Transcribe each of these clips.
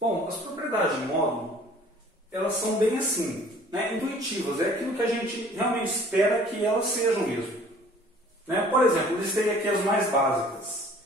Bom, as propriedades de módulo, elas são bem assim, né, intuitivas, é aquilo que a gente realmente espera que elas sejam mesmo. Né? Por exemplo, eu listei aqui as mais básicas.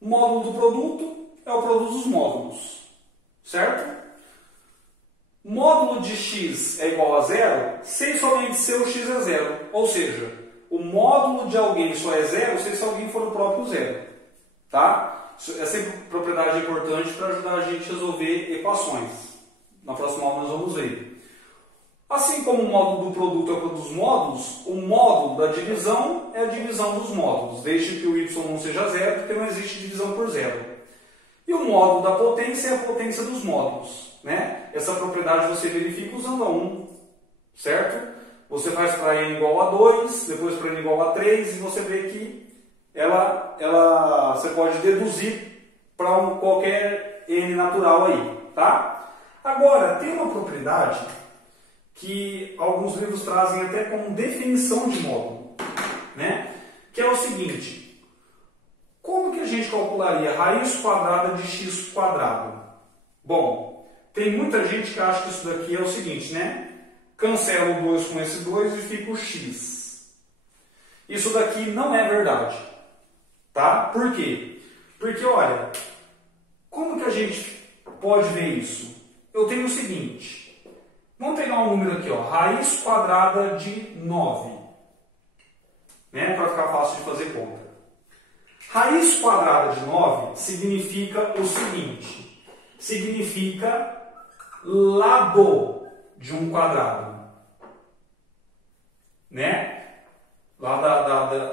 O módulo do produto é o produto dos módulos, certo? Módulo de x é igual a zero se somente seu x é zero, ou seja, o módulo de alguém só é zero se alguém for o próprio zero. Tá? Essa propriedade é importante para ajudar a gente a resolver equações. Na próxima aula nós vamos ver. Assim como o módulo do produto é o produto dos módulos, o módulo da divisão é a divisão dos módulos, desde que o y não seja zero, porque não existe divisão por zero. E o módulo da potência é a potência dos módulos. Né? Essa propriedade você verifica usando a 1, certo? Você faz para n igual a 2, depois para n igual a 3, e você vê que você pode deduzir para qualquer n natural aí. Tá? Agora, tem uma propriedade que alguns livros trazem até como definição de módulo, né? Que é o seguinte: como que a gente calcularia raiz quadrada de x quadrado? Bom, tem muita gente que acha que isso daqui é o seguinte, né? Cancela o 2 com esse 2 e fica o x. Isso daqui não é verdade, tá? Por quê? Porque, olha, como que a gente pode ver isso? Eu tenho o seguinte. Vamos pegar um número aqui, ó, raiz quadrada de 9, né, para ficar fácil de fazer conta. Raiz quadrada de 9 significa o seguinte, significa lado de um quadrado, né? Lá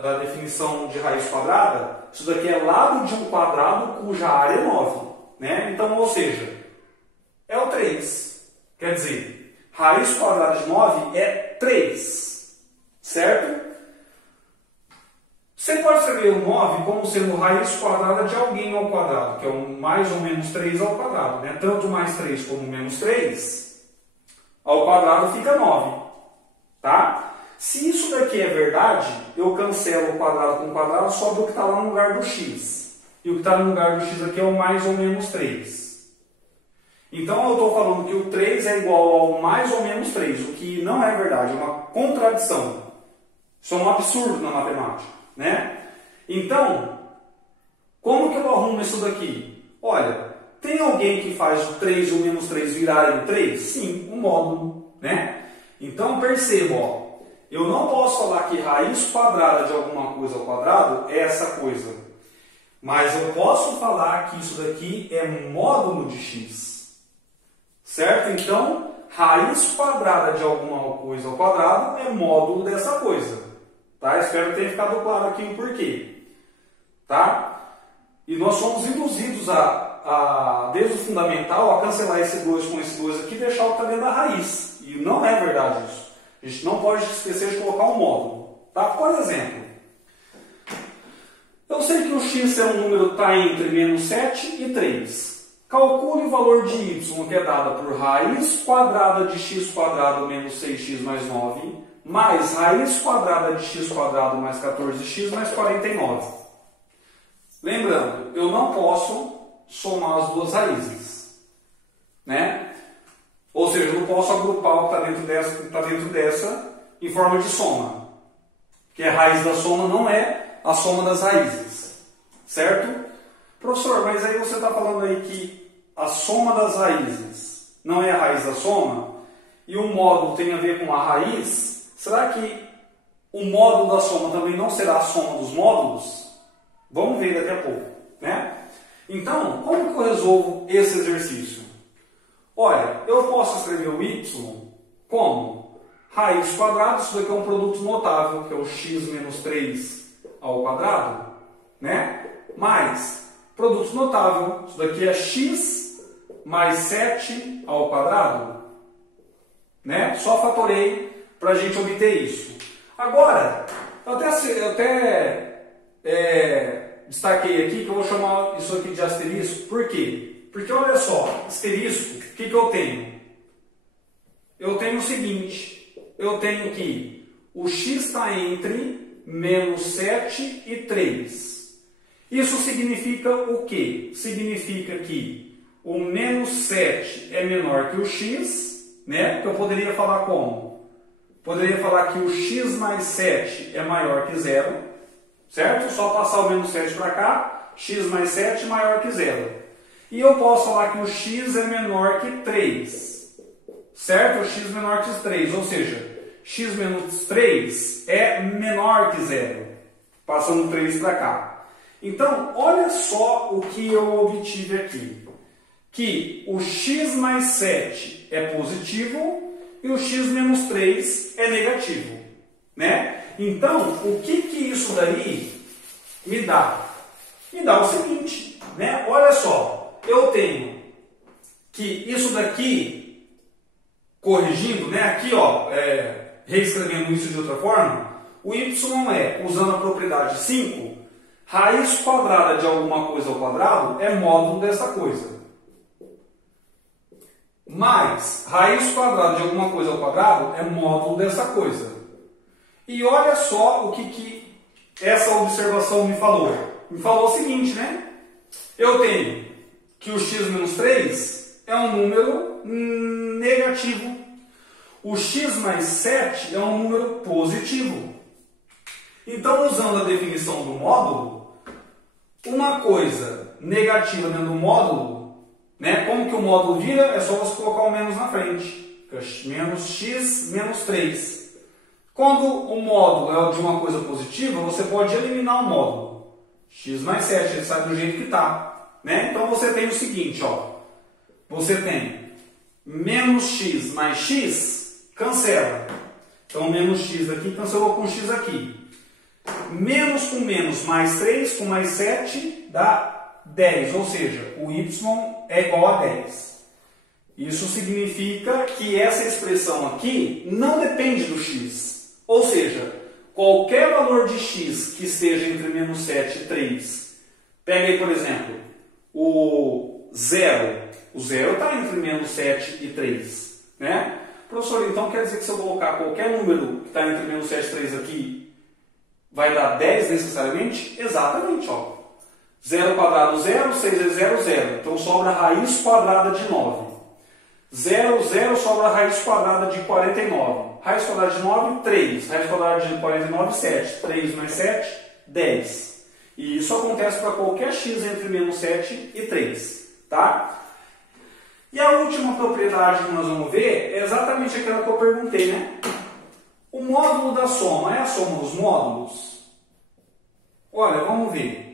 da definição de raiz quadrada, isso daqui é lado de um quadrado cuja área é 9, né? Então, ou seja, é o 3, quer dizer, raiz quadrada de 9 é 3, certo? Você pode escrever o 9 como sendo raiz quadrada de alguém ao quadrado, que é o mais ou menos 3 ao quadrado. Né? Tanto mais 3 como menos 3 ao quadrado fica 9. Tá? Se isso daqui é verdade, eu cancelo o quadrado com o quadrado, sobra o que está lá no lugar do x. E o que está no lugar do x aqui é o mais ou menos 3. Então eu estou falando que o 3 é igual ao mais ou menos 3, o que não é verdade, é uma contradição. Isso é um absurdo na matemática, né? Então, como que eu arrumo isso daqui? Olha, tem alguém que faz o 3 e o menos 3 virarem 3? Sim, um módulo, né? Então perceba, ó, eu não posso falar que raiz quadrada de alguma coisa ao quadrado é essa coisa. Mas eu posso falar que isso daqui é módulo de x. Certo? Então, raiz quadrada de alguma coisa ao quadrado é módulo dessa coisa. Tá? Espero que tenha ficado claro aqui o porquê. Tá? E nós somos induzidos desde o fundamental a cancelar esse 2 com esse 2 aqui e deixar o que está dentro da raiz. E não é verdade isso. A gente não pode esquecer de colocar um módulo. Tá? Por exemplo, eu sei que o x é um número que está entre menos 7 e 3. Calcule o valor de y, que é dada por raiz quadrada de x quadrado menos 6x mais 9, mais raiz quadrada de x quadrado mais 14x mais 49. Lembrando, eu não posso somar as duas raízes, né? Ou seja, eu não posso agrupar o que está dentro dessa em forma de soma. Porque a raiz da soma não é a soma das raízes, certo? Professor, mas aí você está falando aí que a soma das raízes não é a raiz da soma e o módulo tem a ver com a raiz, será que o módulo da soma também não será a soma dos módulos? Vamos ver daqui a pouco, né? Então, como que eu resolvo esse exercício? Olha, eu posso escrever o y como raiz quadrada, isso daqui é um produto notável, que é o x menos 3 ao quadrado, né? Mais produto notável, isso daqui é x mais 7 ao quadrado, né? Só fatorei para a gente obter isso. Agora, eu até destaquei aqui que eu vou chamar isso aqui de asterisco. Por quê? Porque olha só, asterisco, o que eu tenho? Eu tenho o seguinte, eu tenho que o x está entre menos 7 e 3. Isso significa o quê? Significa que o menos 7 é menor que o x, né? Que eu poderia falar como? Poderia falar que o x mais 7 é maior que zero, certo? Só passar o menos 7 para cá, x mais 7 é maior que zero. E eu posso falar que o x é menor que 3, certo? O x menor que 3, ou seja, x menos 3 é menor que zero, passando 3 para cá. Então, olha só o que eu obtive aqui. Que o x mais 7 é positivo e o x menos 3 é negativo, né? Então, o que isso daí me dá? Me dá o seguinte, né? Olha só, eu tenho que isso daqui, corrigindo, né? Aqui, ó, reescrevendo isso de outra forma, o y é, usando a propriedade 5, raiz quadrada de alguma coisa ao quadrado é módulo dessa coisa. Mais raiz quadrada de alguma coisa ao quadrado é módulo dessa coisa. E olha só o que essa observação me falou. Me falou o seguinte, né? Eu tenho que o x menos 3 é um número negativo. O x mais 7 é um número positivo. Então, usando a definição do módulo, uma coisa negativa dentro do módulo, né? Como que o módulo vira? É só você colocar o menos na frente. Fica menos x menos 3. Quando o módulo é de uma coisa positiva, você pode eliminar o módulo. X mais 7, ele sai do jeito que está. Né? Então você tem o seguinte, ó. Você tem menos x mais x, cancela. Então menos x aqui cancelou com x aqui. Menos com menos mais 3 com mais 7 dá 10, ou seja, o y é igual a 10. Isso significa que essa expressão aqui não depende do x. Ou seja, qualquer valor de x que esteja entre menos 7 e 3, pega aí, por exemplo, o 0. O 0 está entre menos 7 e 3. Né? Professor, então quer dizer que se eu colocar qualquer número que está entre menos 7 e 3 aqui, vai dar 10 necessariamente? Exatamente, ó. 0 quadrado, 0, 6 é 0, 0. Então sobra a raiz quadrada de 9. 0, 0 sobra a raiz quadrada de 49. Raiz quadrada de 9, 3. Raiz quadrada de 49, 7. 3 mais 7, 10. E isso acontece para qualquer x entre menos 7 e 3. Tá? E a última propriedade que nós vamos ver é exatamente aquela que eu perguntei, né? O módulo da soma é a soma dos módulos? Olha, vamos ver.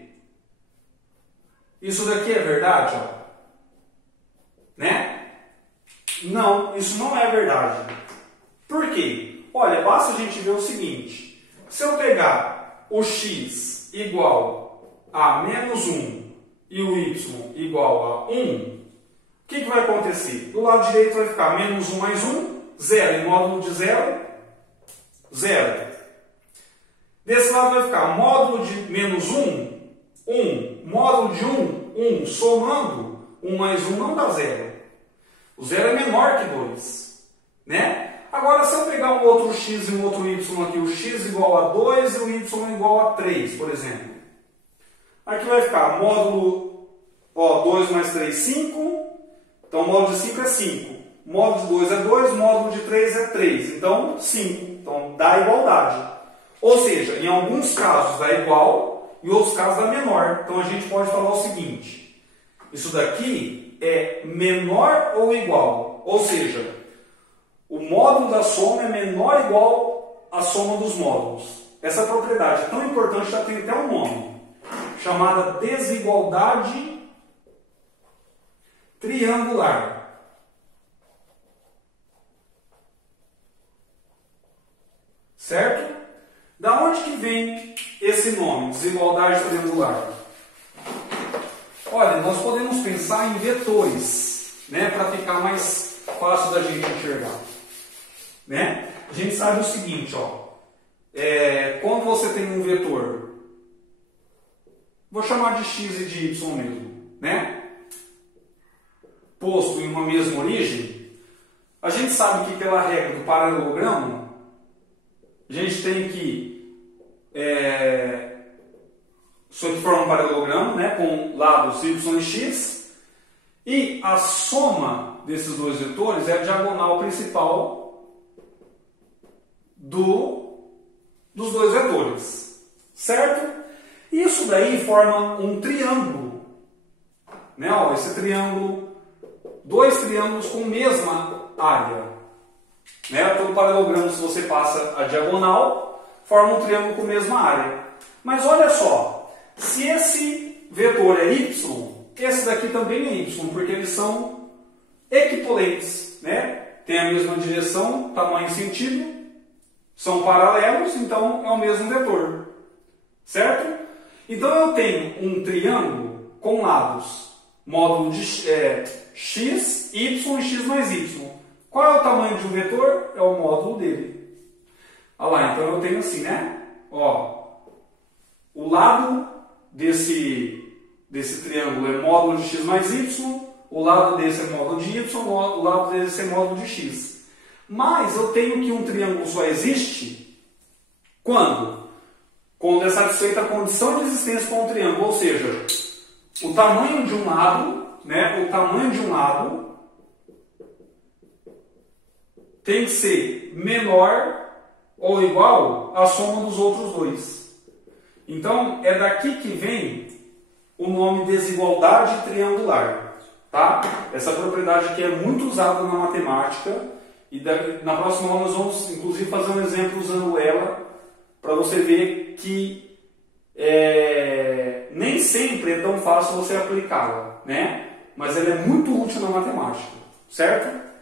Isso daqui é verdade, ó. Né? Não, isso não é verdade. Por quê? Olha, basta a gente ver o seguinte. Se eu pegar o x igual a menos 1 e o y igual a 1, o que vai acontecer? Do lado direito vai ficar menos 1 mais 1, 0. E módulo de 0, 0. Desse lado vai ficar módulo de menos 1, 1. Módulo de 1, 1. Somando, 1 mais 1 não dá 0. O 0 é menor que 2. Né? Agora, se eu pegar um outro x e um outro y aqui, o x igual a 2 e o y igual a 3, por exemplo. Aqui vai ficar módulo, ó, 2 mais 3, 5. Então, módulo de 5 é 5. Módulo de 2 é 2, módulo de 3 é 3. Então, 5. Então, dá igualdade. Ou seja, em alguns casos dá igual, em outros casos dá menor. Então, a gente pode falar o seguinte. Isso daqui é menor ou igual. Ou seja, o módulo da soma é menor ou igual à soma dos módulos. Essa propriedade é tão importante que já tem até um nome. Chamada desigualdade triangular. Certo? Da onde que vem esse nome, desigualdade triangular? Olha, nós podemos pensar em vetores, né, para ficar mais fácil da gente enxergar. Né? A gente sabe o seguinte, ó, quando você tem um vetor, vou chamar de x e de y mesmo, né? Posto em uma mesma origem, a gente sabe que pela regra do paralelogramo, a gente tem que, isso aqui forma um paralelogramo, né, com lados y e x, E a soma desses dois vetores é a diagonal principal dos dois vetores, certo? Isso daí forma um triângulo, né? Ó, esse triângulo, dois triângulos com mesma área, né? Todo paralelogramo, se você passa a diagonal, forma um triângulo com mesma área. Mas olha só, se esse vetor é y, esse daqui também é y, porque eles são equipolentes, né? Tem a mesma direção, tamanho e sentido, são paralelos, então é o mesmo vetor, certo? Então eu tenho um triângulo com lados módulo de x, y e x mais y. Qual é o tamanho de um vetor? É o módulo dele. Olha lá, então eu tenho assim, né? Ó, o lado desse triângulo é módulo de x mais y, o lado desse é módulo de y, o lado desse é módulo de x. Mas eu tenho que um triângulo só existe quando? Quando é satisfeita a condição de existência com o triângulo, ou seja, o tamanho de um lado, né, o tamanho de um lado tem que ser menor ou igual à soma dos outros dois. Então, é daqui que vem o nome desigualdade triangular, tá? Essa propriedade aqui é muito usada na matemática e na próxima aula nós vamos, inclusive, fazer um exemplo usando ela para você ver que nem sempre é tão fácil você aplicá-la, né? Mas ela é muito útil na matemática, certo?